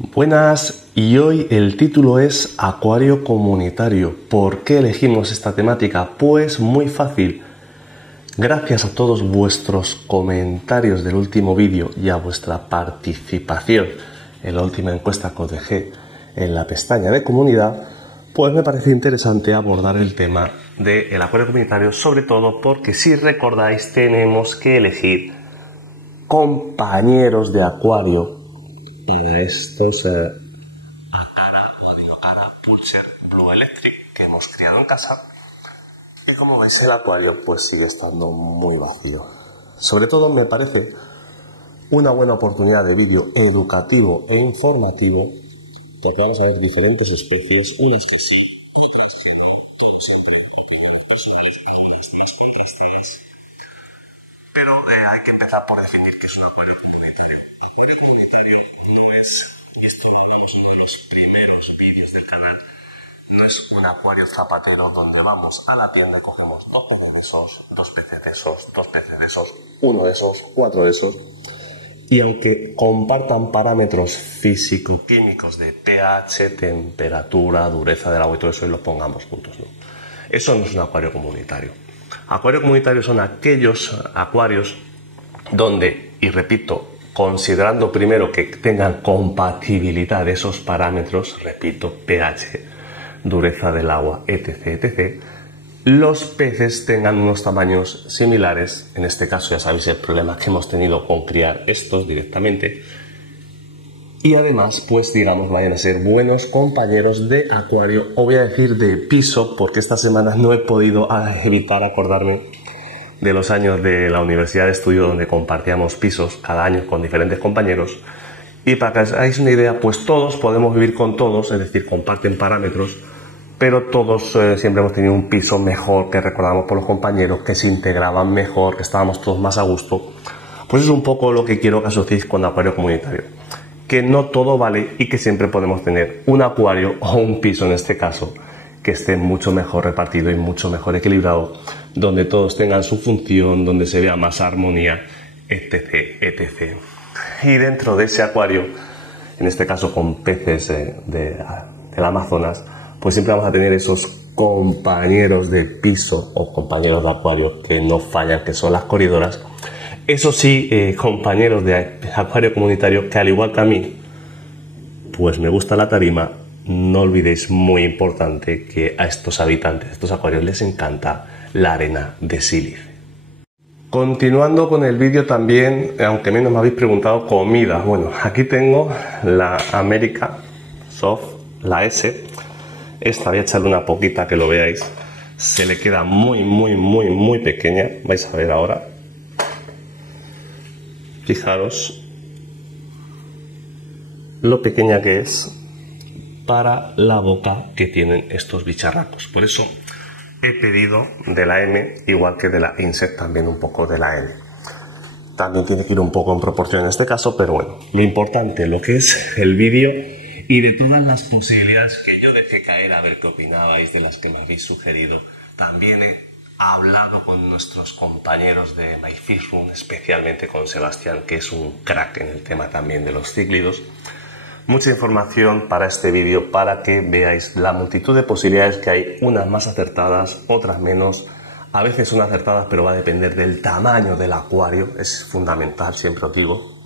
Buenas, y hoy el título es Acuario Comunitario. ¿Por qué elegimos esta temática? Pues muy fácil. Gracias a todos vuestros comentarios del último vídeo y a vuestra participación en la última encuesta que os dejé en la pestaña de comunidad, pues me parece interesante abordar el tema del acuario comunitario, sobre todo porque si recordáis tenemos que elegir compañeros de acuario. Estos Ara Pulsar Blue Electric que hemos criado en casa, y como veis el acuario pues sigue estando muy vacío. Sobre todo me parece una buena oportunidad de vídeo educativo e informativo, porque vamos a ver diferentes especies, unas que sí, otras que no, todo siempre opiniones personales, algunas más contrastadas, pero hay que empezar por definir qué es un acuario comunitario. Acuario comunitario no es, y esto lo hablamos en uno de los primeros vídeos del canal, no es un acuario zapatero donde vamos a la tienda y cogemos dos peces de esos, dos peces de esos, dos peces de esos, uno de esos, cuatro de esos, y aunque compartan parámetros físico-químicos de pH, temperatura, dureza del agua y todo eso, y los pongamos juntos, ¿no? Eso no es un acuario comunitario. Acuario comunitario son aquellos acuarios donde, y repito, considerando primero que tengan compatibilidad de esos parámetros, repito, pH, dureza del agua, etc., etc., los peces tengan unos tamaños similares. En este caso ya sabéis el problema que hemos tenido con criar estos directamente, y además pues digamos vayan a ser buenos compañeros de acuario, o voy a decir de piso, porque esta semana no he podido evitar acordarme de los años de la universidad de estudio donde compartíamos pisos cada año con diferentes compañeros. Y para que os hagáis una idea, pues todos podemos vivir con todos, es decir, comparten parámetros, pero todos siempre hemos tenido un piso mejor, que recordamos por los compañeros, que se integraban mejor, que estábamos todos más a gusto. Pues es un poco lo que quiero que asociéis con acuario comunitario, que no todo vale y que siempre podemos tener un acuario o un piso en este caso que esté mucho mejor repartido y mucho mejor equilibrado, donde todos tengan su función, donde se vea más armonía, etc., etc. Y dentro de ese acuario, en este caso con peces del Amazonas, pues siempre vamos a tener esos compañeros de piso o compañeros de acuario que no fallan, que son las coridoras. Eso sí, compañeros de acuario comunitario, que al igual que a mí, pues me gusta la tarima. No olvidéis, muy importante, que a estos habitantes de estos acuarios les encanta la arena de sílice. Continuando con el vídeo también, aunque menos me habéis preguntado, comida. Bueno, aquí tengo la America Soft, la S. Esta voy a echarle una poquita que lo veáis. Se le queda muy pequeña. Vais a ver ahora. Fijaros lo pequeña que es para la boca que tienen estos bicharracos. Por eso he pedido de la M, igual que de la Insect, también un poco de la N. También tiene que ir un poco en proporción en este caso, pero bueno, lo importante, lo que es el vídeo, y de todas las posibilidades que yo dejé caer, a ver qué opinabais de las que me habéis sugerido. También he hablado con nuestros compañeros de MyFishRoom, especialmente con Sebastián, que es un crack en el tema también de los cíclidos. Mucha información para este vídeo, para que veáis la multitud de posibilidades que hay, unas más acertadas, otras menos. A veces son acertadas, pero va a depender del tamaño del acuario, es fundamental, siempre os digo.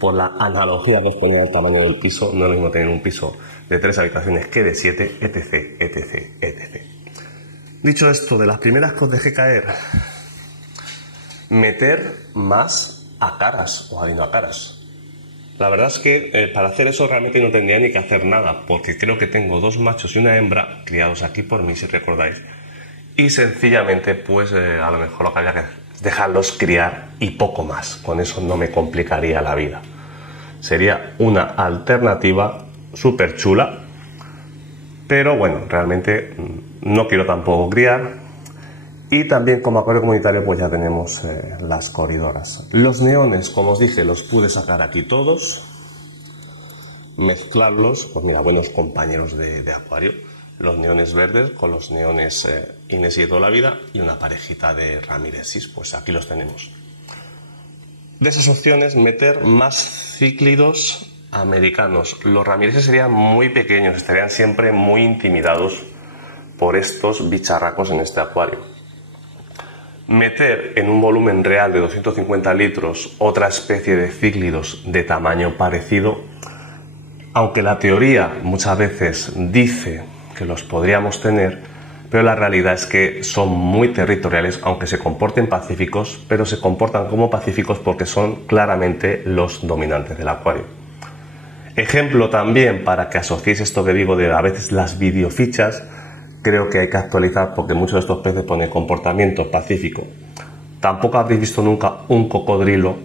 Por la analogía que os ponía del tamaño del piso, no es lo mismo tener un piso de 3 habitaciones que de 7, etc., etc., etc. Dicho esto, de las primeras que os dejé caer, meter más acaras o adinoacaras. La verdad es que para hacer eso realmente no tendría ni que hacer nada, porque creo que tengo dos machos y una hembra criados aquí por mí, si recordáis, y sencillamente pues a lo mejor lo que habría que dejarlos criar y poco más. Con eso no me complicaría la vida. Sería una alternativa súper chula, pero bueno, realmente no quiero tampoco criar. Y también como acuario comunitario pues ya tenemos las coridoras. Los neones, como os dije, los pude sacar aquí todos, mezclarlos, pues mira, buenos compañeros de acuario. Los neones verdes con los neones Inés y de toda la vida, y una parejita de Ramiresis, pues aquí los tenemos. De esas opciones, meter más cíclidos americanos, los ramireses serían muy pequeños, estarían siempre muy intimidados por estos bicharracos en este acuario. Meter en un volumen real de 250 litros otra especie de cíclidos de tamaño parecido, aunque la teoría muchas veces dice que los podríamos tener, pero la realidad es que son muy territoriales, aunque se comporten pacíficos, pero se comportan como pacíficos porque son claramente los dominantes del acuario. Ejemplo también, para que asociéis esto que digo de a veces las videofichas, creo que hay que actualizar porque muchos de estos peces ponen comportamiento pacífico. Tampoco habréis visto nunca un cocodrilo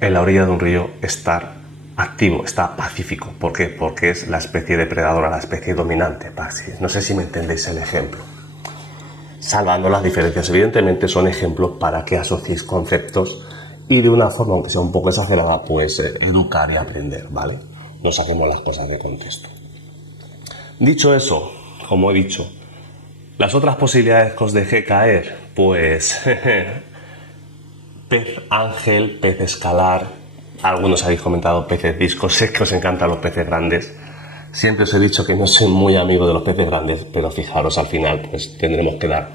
en la orilla de un río estar activo, está pacífico. ¿Por qué? Porque es la especie depredadora, la especie dominante. No sé si me entendéis el ejemplo. Salvando las diferencias, evidentemente son ejemplos para que asociéis conceptos y de una forma, aunque sea un poco exagerada, pues educar y aprender, ¿vale? No saquemos las cosas de contexto. Dicho eso, como he dicho, las otras posibilidades que os dejé caer, pues pez ángel, pez escalar, algunos habéis comentado peces discos, sé que os encantan los peces grandes. Siempre os he dicho que no soy muy amigo de los peces grandes, pero fijaros, al final pues tendremos que dar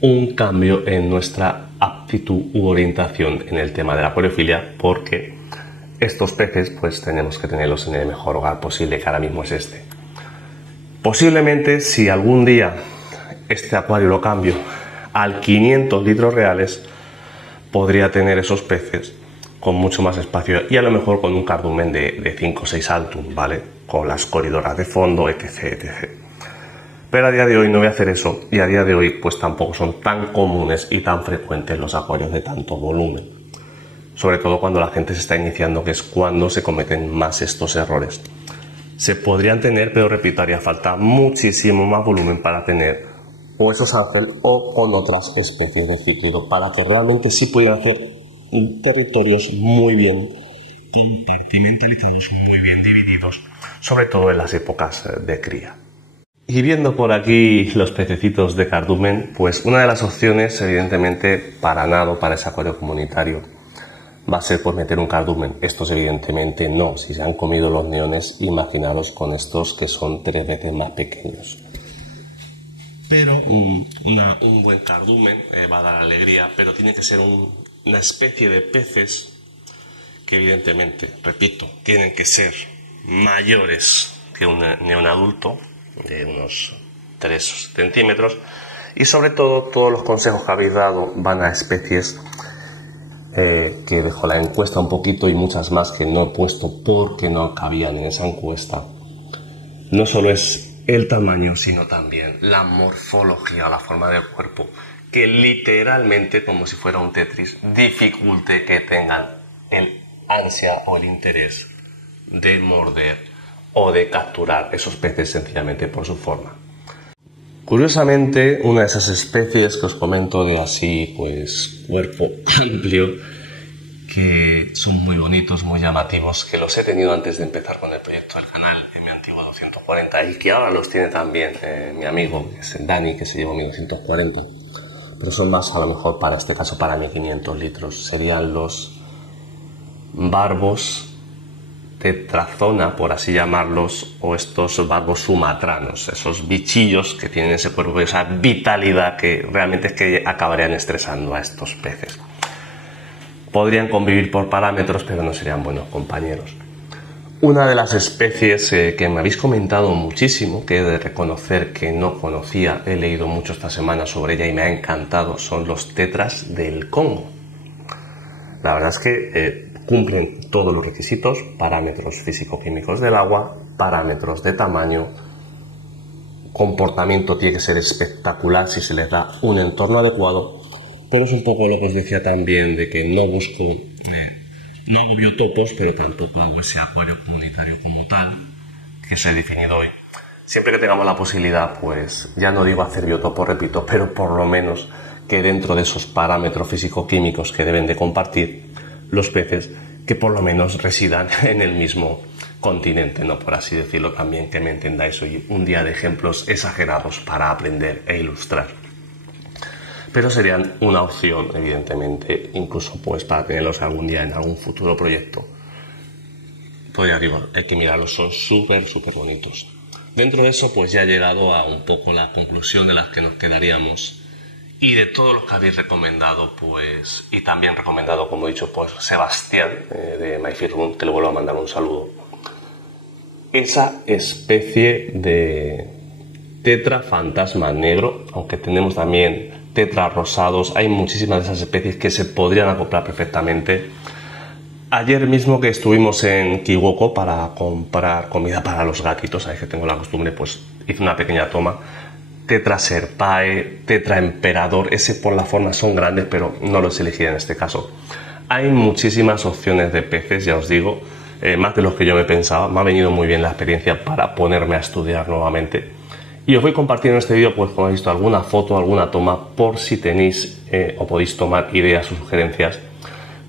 un cambio en nuestra aptitud u orientación en el tema de la acuariofilia, porque estos peces pues tenemos que tenerlos en el mejor hogar posible, que ahora mismo es este. Posiblemente, si algún día este acuario lo cambio al 500 litros reales, podría tener esos peces con mucho más espacio y a lo mejor con un cardumen de 5 o 6 altum, ¿vale? Con las coridoras de fondo, etc, etc. Pero a día de hoy no voy a hacer eso y a día de hoy pues tampoco son tan comunes y tan frecuentes los acuarios de tanto volumen. Sobre todo cuando la gente se está iniciando, que es cuando se cometen más estos errores. Se podrían tener, pero repito, haría falta muchísimo más volumen para tener o esos ángel o con otras especies de cíclido, para que realmente sí pudieran hacer territorios muy bien compartimentalizados, muy bien divididos, sobre todo en las épocas de cría. Y viendo por aquí los pececitos de cardumen, pues una de las opciones, evidentemente, para nado, para ese acuario comunitario, va a ser pues meter un cardumen. Estos evidentemente no, si se han comido los neones, imaginaros con estos que son 3 veces más pequeños. Pero un buen cardumen va a dar alegría, pero tiene que ser una especie de peces que evidentemente, repito, tienen que ser mayores que un neón adulto, de unos 3 centímetros, y sobre todo todos los consejos que habéis dado van a especies que dejo la encuesta un poquito y muchas más que no he puesto porque no cabían en esa encuesta. No solo es el tamaño, sino también la morfología o la forma del cuerpo, que literalmente, como si fuera un Tetris, dificulte que tengan el ansia o el interés de morder o de capturar esos peces sencillamente por su forma. Curiosamente, una de esas especies que os comento de así, pues, cuerpo amplio, que son muy bonitos, muy llamativos, que los he tenido antes de empezar con el proyecto del canal, en mi antiguo 240, y que ahora los tiene también mi amigo, que es Dani, que se lleva mi 240, pero son más a lo mejor para este caso, para mi 500 litros, serían los barbos tetrazona, por así llamarlos, o estos barbos sumatranos, esos bichillos que tienen ese cuerpo, esa vitalidad que realmente es que acabarían estresando a estos peces. Podrían convivir por parámetros, pero no serían buenos compañeros. Una de las especies que me habéis comentado muchísimo, que he de reconocer que no conocía, he leído mucho esta semana sobre ella y me ha encantado, son los tetras del Congo. La verdad es que cumplen todos los requisitos, parámetros físico-químicos del agua, parámetros de tamaño, comportamiento tiene que ser espectacular si se les da un entorno adecuado, pero es un poco lo que os decía también de que no busco, no hago biotopos, pero tampoco hago ese acuario comunitario como tal, que se ha definido hoy. Siempre que tengamos la posibilidad, pues ya no digo hacer biotopos, repito, pero por lo menos que dentro de esos parámetros físico-químicos que deben de compartir los peces, que por lo menos residan en el mismo continente, no por así decirlo, también que me entendáis hoy un día de ejemplos exagerados para aprender e ilustrar. Pero serían una opción, evidentemente, incluso pues para tenerlos algún día en algún futuro proyecto. pues ya digo, hay que mirarlos, son súper bonitos. Dentro de eso, pues ya he llegado a un poco la conclusión de las que nos quedaríamos. Y de todos los que habéis recomendado, pues, y también recomendado, como he dicho, pues Sebastián de MyFitRoom, te le vuelvo a mandar un saludo. Esa especie de tetra fantasma negro, aunque tenemos también tetras rosados, hay muchísimas de esas especies que se podrían acoplar perfectamente. Ayer mismo que estuvimos en Kiwoko para comprar comida para los gatitos, sabéis que tengo la costumbre, pues hice una pequeña toma. Tetra Serpae, Tetra Emperador, ese por la forma son grandes, pero no los elegí en este caso. Hay muchísimas opciones de peces, ya os digo, más de los que yo me pensaba. Me ha venido muy bien la experiencia para ponerme a estudiar nuevamente. Y os voy compartiendo en este vídeo, pues como habéis visto, alguna foto, alguna toma, por si tenéis o podéis tomar ideas o sugerencias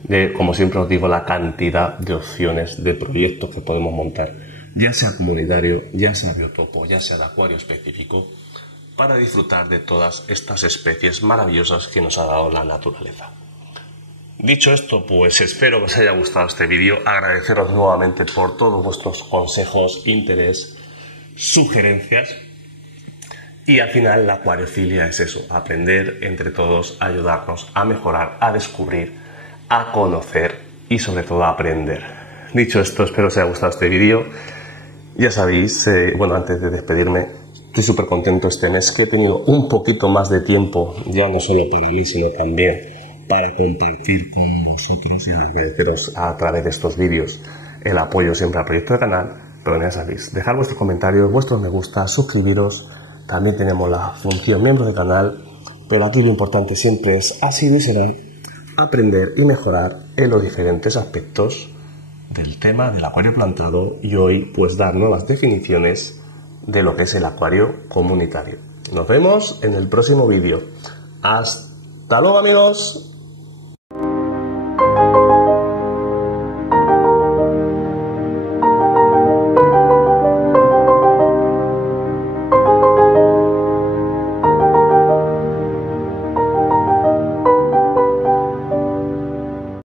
de, como siempre os digo, la cantidad de opciones de proyectos que podemos montar, ya sea comunitario, ya sea biotopo, ya sea de acuario específico, para disfrutar de todas estas especies maravillosas que nos ha dado la naturaleza. Dicho esto, pues espero que os haya gustado este vídeo, agradeceros nuevamente por todos vuestros consejos, interés, sugerencias, y al final la acuariofilia es eso, aprender entre todos, ayudarnos a mejorar, a descubrir, a conocer y sobre todo a aprender. Dicho esto, espero que os haya gustado este vídeo. Ya sabéis, bueno, antes de despedirme, estoy súper contento este mes que he tenido un poquito más de tiempo, ya no solo para mí, sino también para compartir con vosotros y agradeceros a través de estos vídeos el apoyo siempre al proyecto del canal. Pero ya sabéis, dejar vuestros comentarios, vuestros me gusta, suscribiros. También tenemos la función miembro del canal, pero aquí lo importante siempre es, ha sido y será, aprender y mejorar en los diferentes aspectos del tema del acuario plantado y hoy pues dar nuevas definiciones de lo que es el acuario comunitario. Nos vemos en el próximo vídeo. ¡Hasta luego, amigos!